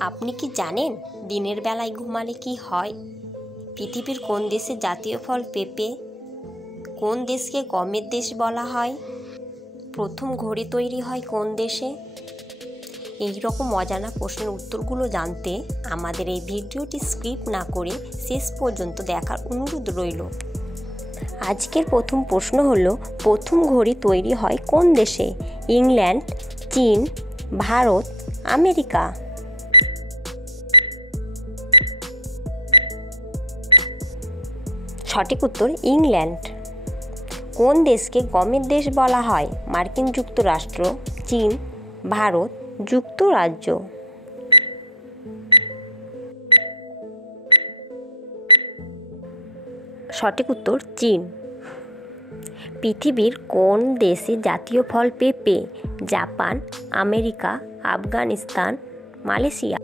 আপনি কি জানেন দিনের বেলায় ঘুমালে কি হয়? পৃথিবীর কোন দেশের জাতীয় ফল পেঁপে? কোন দেশকে গমের দেশ বলা হয়? প্রথম ঘড়ি তৈরি হয় কোন দেশে? এই রকম অজানা প্রশ্নের উত্তরগুলো জানতে আমাদের এই ভিডিওটি স্কিপ না করে শেষ পর্যন্ত দেখার অনুরোধ রইল। আজকের প্রথম প্রশ্ন হলো, প্রথম ঘড়ি তৈরি হয় কোন দেশে? ইংল্যান্ড, চীন, ভারত, আমেরিকা? সঠিক উত্তর ইংল্যান্ড। কোন দেশকে গমের দেশ বলা হয়? মার্কিন যুক্তরাষ্ট্র, চীন, ভারত, যুক্তরাজ্য? সঠিক উত্তর চীন। পৃথিবীর কোন দেশে জাতীয় ফল পেঁপে? Japan, America, Afghanistan, Malaysia?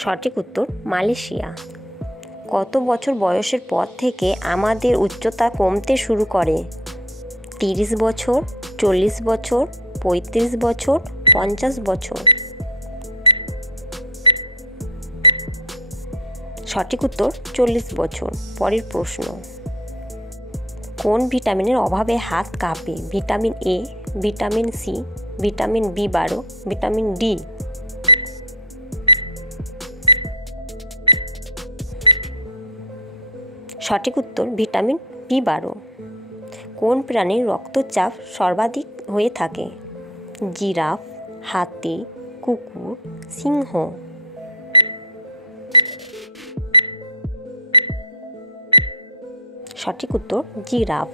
সঠিক উত্তর মালয়েশিয়া। কত বছর বয়সের পর থেকে আমাদের উচ্চতা কমতে শুরু করে? 30 বছর, 40 বছর, 35 বছর, 50 বছর? সঠিক উত্তর 40 বছর। পরের প্রশ্ন, কোন ভিটামিনের অভাবে হাত কাঁপে? Vitamin A, vitamin C, vitamin বি12, ভিটামিন ডি? সঠিক উত্তর ভিটামিন বি12। কোন প্রাণীর রক্তচাপ সর্বাধিক হয়ে থাকে? জিরাফ, হাতি, কুকুর, সিংহ? সঠিক উত্তর জিরাফ।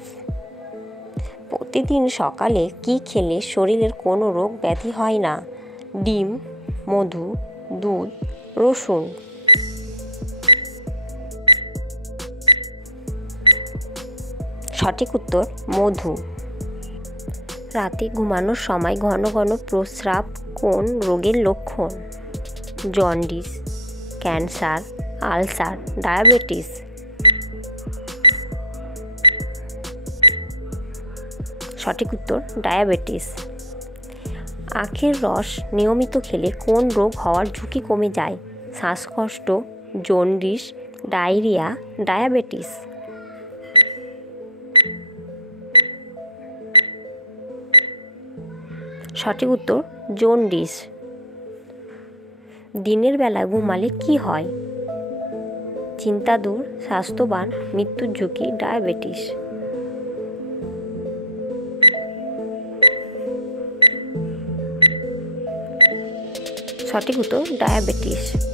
প্রতিদিন সকালে কি খেলে শরীরের কোনো রোগ ব্যাধি হয় না? ডিম, মধু, দুধ, রসুন? সঠিক উত্তর মধু। রাতে ঘুমানোর সময় ঘন ঘন প্রস্রাব কোন রোগের লক্ষণ? Jaundice, cancer, ulcer, diabetes? সঠিক উত্তর ডায়াবেটিস। আখের রস নিয়মিত খেলে কোন রোগ হওয়ার ঝুঁকি কমে যায়? শ্বাসকষ্ট, জন্ডিস, ডায়রিয়া, ডায়াবেটিস? সঠিক উত্তর জন্ডিস। দিনের বেলা ঘুমালে কি হয়? চিন্তা দূর, স্বাস্থ্যবান, মৃত্যুর ঝুঁকি, ডায়াবেটিস? সঠিক উত্তর ডায়াবেটিস।